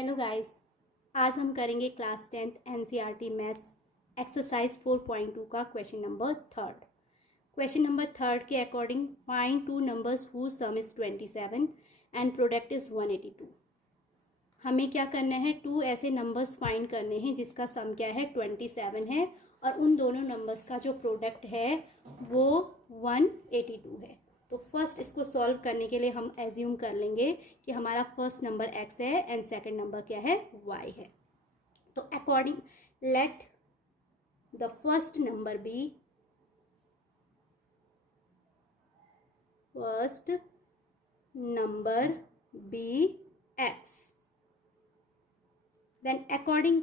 Hello guys, आज हम करेंगे class 10th NCERT maths exercise 4.2 का question number third. Question number third के according find two numbers whose sum is 27 and product is 182। हमें क्या करना है, टू ऐसे नंबर्स फाइंड करने हैं जिसका सम क्या है 27 है और उन दोनों नंबर्स का जो प्रोडक्ट है वो 182 है। तो फर्स्ट इसको सॉल्व करने के लिए हम एज्यूम कर लेंगे कि हमारा फर्स्ट नंबर x है एंड सेकंड नंबर क्या है y है। तो according let the first number be x, then according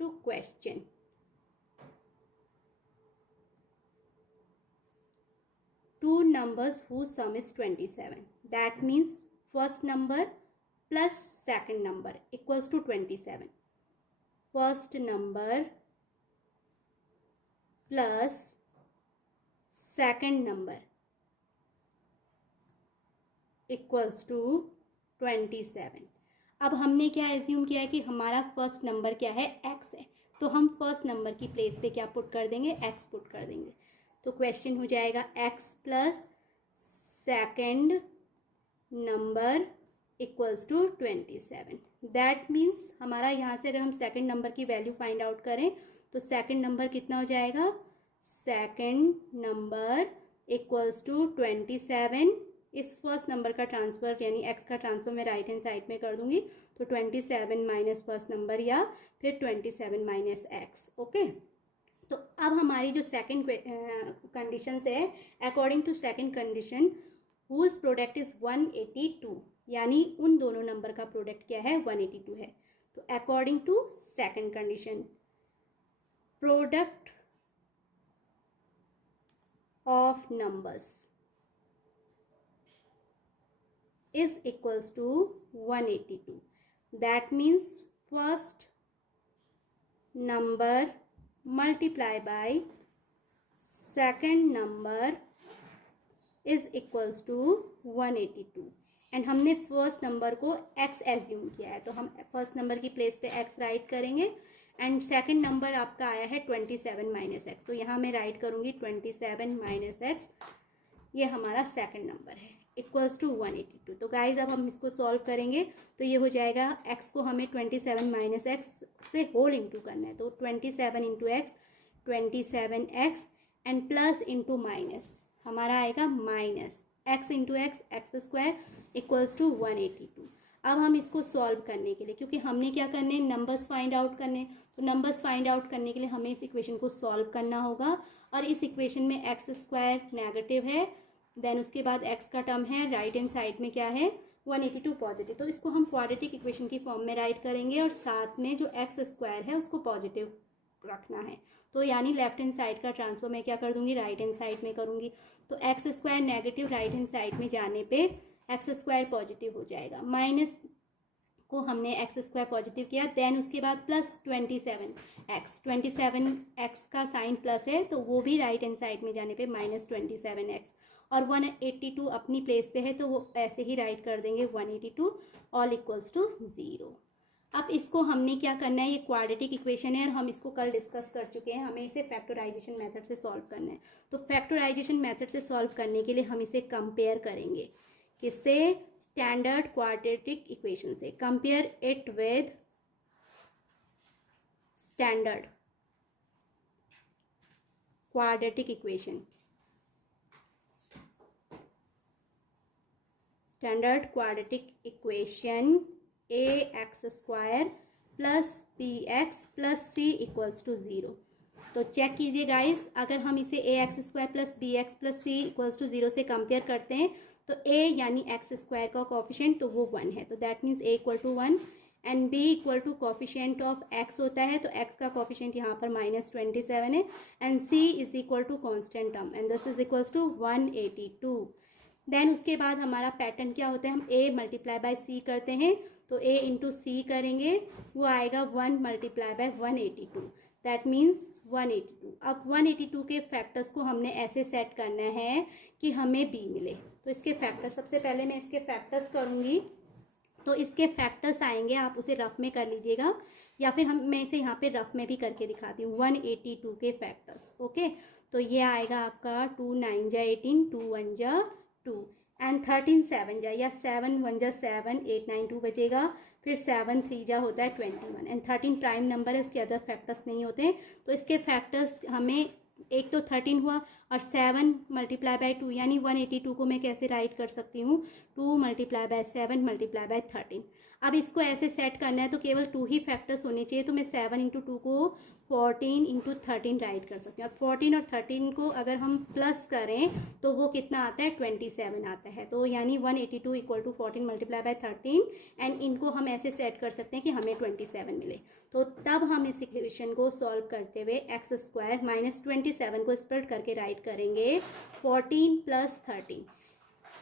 to question, two numbers whose sum is 27, that means first number plus second number equals to 27. First number plus second number equals to 27। अब हमने क्या assume किया है कि हमारा first number क्या है x है, तो हम फर्स्ट नंबर की प्लेस पे क्या पुट कर देंगे, x पुट कर देंगे। तो क्वेश्चन हो जाएगा x plus second number equals to 27। That means हमारा यहाँ से अगर हम सेकेंड नंबर की वैल्यू फाइंड आउट करें तो सेकेंड नंबर कितना हो जाएगा, सेकेंड नंबर इक्वल्स टू 27। इस फर्स्ट नंबर का ट्रांसफ़र यानी x का ट्रांसफ़र मैं राइट हैंड साइड में कर दूंगी, तो 27 माइनस फर्स्ट नंबर या फिर 27 माइनस x। ओके, तो अब हमारी जो सेकंड कंडीशन है, according to second condition whose product is 182, यानी उन दोनों नंबर का प्रोडक्ट क्या है 182 है। तो according to second condition product of numbers is equals to 182. That means first number multiply by second number is equals to 182 and हमने first number को x एज्यूम किया है, तो हम फर्स्ट नंबर की प्लेस पे x राइट करेंगे and second number आपका आया है 27 माइनस एक्स, तो यहाँ मैं राइट करूँगी 27 माइनस एक्स, ये हमारा सेकंड नंबर है इक्वल्स टू 182। तो गाइज अब हम इसको सॉल्व करेंगे तो ये हो जाएगा x को हमें 27 माइनस एक्स से होल इंटू करना है, तो 27 into X 27x and plus into minus हमारा आएगा minus x into X X square equals to 182। अब हम इसको सॉल्व करने के लिए, क्योंकि हमने क्या करने हैं, नंबर्स फाइंड आउट करने, तो नंबर्स फाइंड आउट करने के लिए हमें इस इक्वेशन को सॉल्व करना होगा और इस इक्वेशन में एक्स स्क्वायर नेगेटिव है, देन उसके बाद x का टर्म है, राइट हैंड साइड में क्या है 182 पॉजिटिव, तो इसको हम क्वाड्रेटिक इक्वेशन की फॉर्म में राइट करेंगे और साथ में जो एक्स स्क्वायर है उसको पॉजिटिव रखना है। तो यानी लेफ्ट हैंड साइड का ट्रांसफर मैं क्या कर दूंगी, राइट हैंड साइड में करूंगी, तो x square negative right hand side में जाने पे एक्स स्क्वायर पॉजिटिव हो जाएगा, माइनस को हमने एक्स स्क्वायर पॉजिटिव किया, देन उसके बाद प्लस 27x का साइन प्लस है तो वो भी राइट हैंड साइड में जाने पे माइनस 27x और 182 अपनी प्लेस पे है तो वो ऐसे ही राइट कर देंगे 182 ऑल इक्वल्स टू 0। अब इसको हमने क्या करना है, ये क्वाड्रेटिक इक्वेशन है और हम इसको कल डिस्कस कर चुके हैं, हमें इसे फैक्टराइजेशन मेथड से सॉल्व करना है। तो फैक्टराइजेशन मेथड से सॉल्व करने के लिए हम इसे कंपेयर करेंगे, किससे, स्टैंडर्ड क्वाड्रेटिक इक्वेशन से। Compare it with standard quadratic equation, standard quadratic equation ax square plus bx plus c equals to 0। तो चेक कीजिए गाइस, अगर हम इसे ax square plus bx plus c equals to 0 से compare करते हैं तो a यानी x स्क्वायर का कोफिशिएंट तो वो 1 है, तो that means a equal to 1 and b equal to coefficient of x होता है, तो x का कोफिशिएंट यहाँ पर माइनस 27 है and c is equal to constant term and this is equals to 182। Then उसके बाद हमारा पैटर्न क्या होता है, हम a मल्टीप्लाई बाय c करते हैं, तो a इंटू सी करेंगे वो आएगा 1 मल्टीप्लाई बाय 182, दैट मीन्स 182। अब 182 के फैक्टर्स को हमने ऐसे सेट करना है कि हमें b मिले। तो इसके फैक्टर्स, सबसे पहले मैं इसके फैक्टर्स करूँगी। तो इसके फैक्टर्स आएंगे, आप उसे रफ में कर लीजिएगा या फिर मैं इसे यहाँ पे रफ में भी करके दिखाती हूँ। 182 के फैक्टर्स। ओके, तो ये आएगा आपका 2 9 जा 18, 2 1 जा 2 एंड 13 7 जा, या 7 1 जा 7, 8 9 2 बचेगा, फिर 7 3 जा होता है 21 एंड 13 प्राइम नंबर है, उसके अदर फैक्टर्स नहीं होते। तो इसके फैक्टर्स हमें, एक तो 13 हुआ और 7 मल्टीप्लाई बाय 2, यानी 182 को मैं कैसे राइट कर सकती हूँ, 2 मल्टीप्लाई बाय 7 मल्टीप्लाई बाय 13। अब इसको ऐसे सेट करना है तो केवल 2 ही फैक्टर्स होने चाहिए, तो मैं 7 इंटू 2 को 14 इंटू 13 राइट कर सकती हूँ। और 14 और 13 को अगर हम प्लस करें तो वो कितना आता है, 27 आता है। तो यानी 182 equal to 14 multiply by 13 and इनको हम ऐसे सेट कर सकते हैं कि हमें 27 मिले। तो तब हम इस इक्वेशन को सॉल्व करते हुए एक्स स्क्वायर माइनस 27 को स्प्लिट करके राइट करेंगे 14 plus 13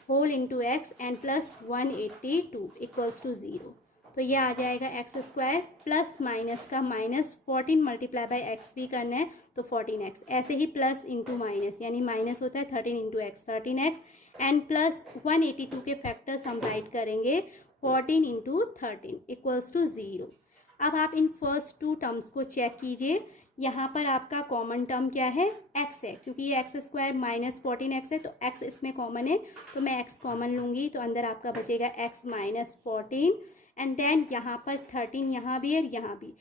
whole into X and plus 182 equals to 0। तो ये आ जाएगा एक्स स्क्वायर प्लस माइनस का माइनस 14 मल्टीप्लाई बाय एक्स भी करना है तो 14x, ऐसे ही प्लस इंटू माइनस, यानी माइनस होता है 13 into x 13x and plus 182 के फैक्टर्स हम राइट करेंगे 14 इंटू 13 इक्वल्स टू 0। अब आप इन फर्स्ट 2 टर्म्स को चेक कीजिए। यहाँ पर आपका कॉमन टर्म क्या है, x है, क्योंकि ये एक्स स्क्वायर माइनस 14x है तो x इसमें कॉमन है, तो मैं x कॉमन लूँगी। तो अंदर आपका बचेगा x माइनस 14 एंड देन यहाँ पर 13 यहाँ भी है और यहाँ भी।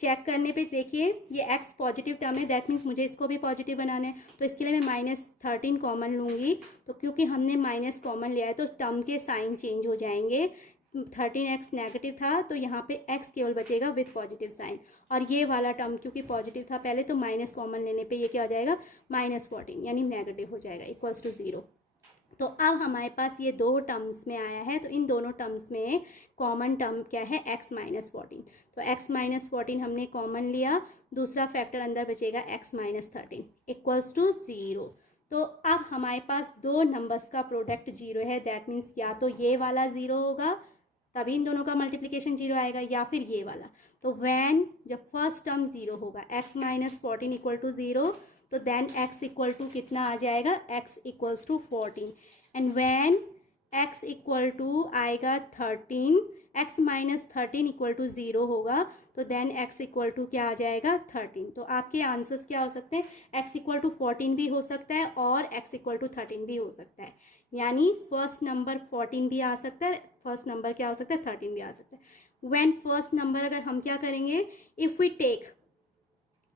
चेक करने पे देखिए ये x पॉजिटिव टर्म है, दैट मीन्स मुझे इसको भी पॉजिटिव बनाना है, तो इसके लिए मैं माइनस 13 कॉमन लूँगी। तो क्योंकि हमने माइनस कॉमन लिया है तो टर्म के साइन चेंज हो जाएंगे। 13x नेगेटिव था तो यहाँ पे x केवल बचेगा विथ पॉजिटिव साइन, और ये वाला टर्म क्योंकि पॉजिटिव था पहले तो माइनस कॉमन लेने पे ये क्या हो जाएगा, माइनस 14 यानी नेगेटिव हो जाएगा इक्वल्स टू 0। तो अब हमारे पास ये 2 टर्म्स में आया है, तो इन दोनों टर्म्स में कॉमन टर्म क्या है, x माइनस 14। तो x माइनस 14 हमने कॉमन लिया, दूसरा फैक्टर अंदर बचेगा x माइनस 13 इक्वल्स टू 0। तो अब हमारे पास 2 नंबर्स का प्रोडक्ट 0 है, दैट मीन्स या तो ये वाला 0 होगा तभी इन दोनों का मल्टीप्लिकेशन 0 आएगा, या फिर ये वाला। तो व्हेन जब फर्स्ट टर्म 0 होगा x माइनस 14 इक्वल टू 0, तो देन x इक्वल टू कितना आ जाएगा, x equals to 14 and when x equal to आएगा 13, x माइनस 13 इक्वल टू 0 होगा तो देन x इक्वल टू क्या आ जाएगा, 13। तो आपके आंसर्स क्या हो सकते हैं, x इक्वल टू 14 भी हो सकता है और x इक्वल टू 13 भी हो सकता है, यानी फर्स्ट नंबर 14 भी आ सकता है, फर्स्ट नंबर क्या हो सकता है, 13 भी आ सकता है। व्हेन फर्स्ट नंबर अगर हम क्या करेंगे, इफ़ वी टेक,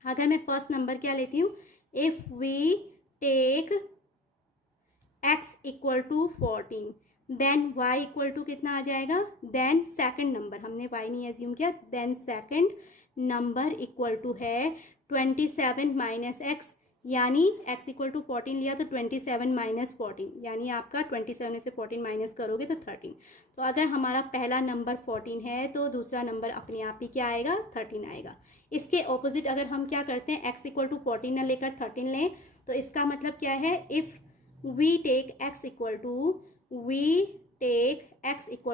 अगर मैं फर्स्ट नंबर क्या लेती हूँ, if we take x equal to 14 then y equal to कितना आ जाएगा, देन सेकंड नंबर, हमने y नहीं एज्यूम किया, then second number equal to है 27 माइनस एक्स, यानी x इक्वल टू 14 लिया तो 27 माइनस 14, यानी आपका 27 में से 14 माइनस करोगे तो 13। तो अगर हमारा पहला नंबर 14 है तो दूसरा नंबर अपने आप ही क्या आएगा, 13 आएगा। इसके ऑपोजिट अगर हम क्या करते हैं, x इक्वल टू 14 ना लेकर 13 लें, तो इसका मतलब क्या है, if we take x equal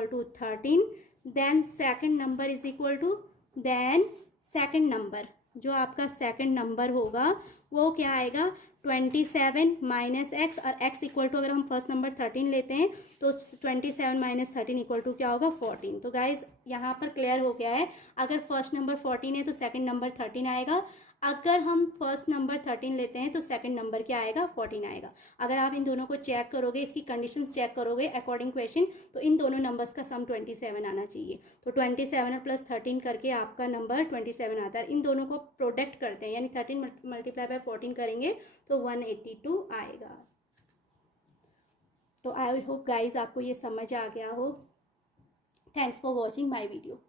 to 13 then second number is equal to, then second number जो आपका सेकंड नंबर होगा वो क्या आएगा, 27 माइनस एक्स, और x इक्वल टू अगर हम फर्स्ट नंबर 13 लेते हैं तो 27 माइनस 13 इक्वल टू क्या होगा, 14। तो गाइज यहाँ पर क्लियर हो गया है, अगर फर्स्ट नंबर 14 है तो सेकंड नंबर 13 आएगा, अगर हम फर्स्ट नंबर 13 लेते हैं तो सेकंड नंबर क्या आएगा, 14 आएगा। अगर आप इन दोनों को चेक करोगे, इसकी कंडीशंस चेक करोगे अकॉर्डिंग क्वेश्चन, तो इन दोनों नंबर्स का सम 27 आना चाहिए। तो 27 और प्लस 13 करके आपका नंबर 27 आता है। इन दोनों को प्रोडक्ट करते हैं, यानी 13 मल्टीप्लाई बाय 14 करेंगे तो 182 आएगा। तो आई होप गाइज आपको ये समझ आ गया हो। Thanks for watching my video.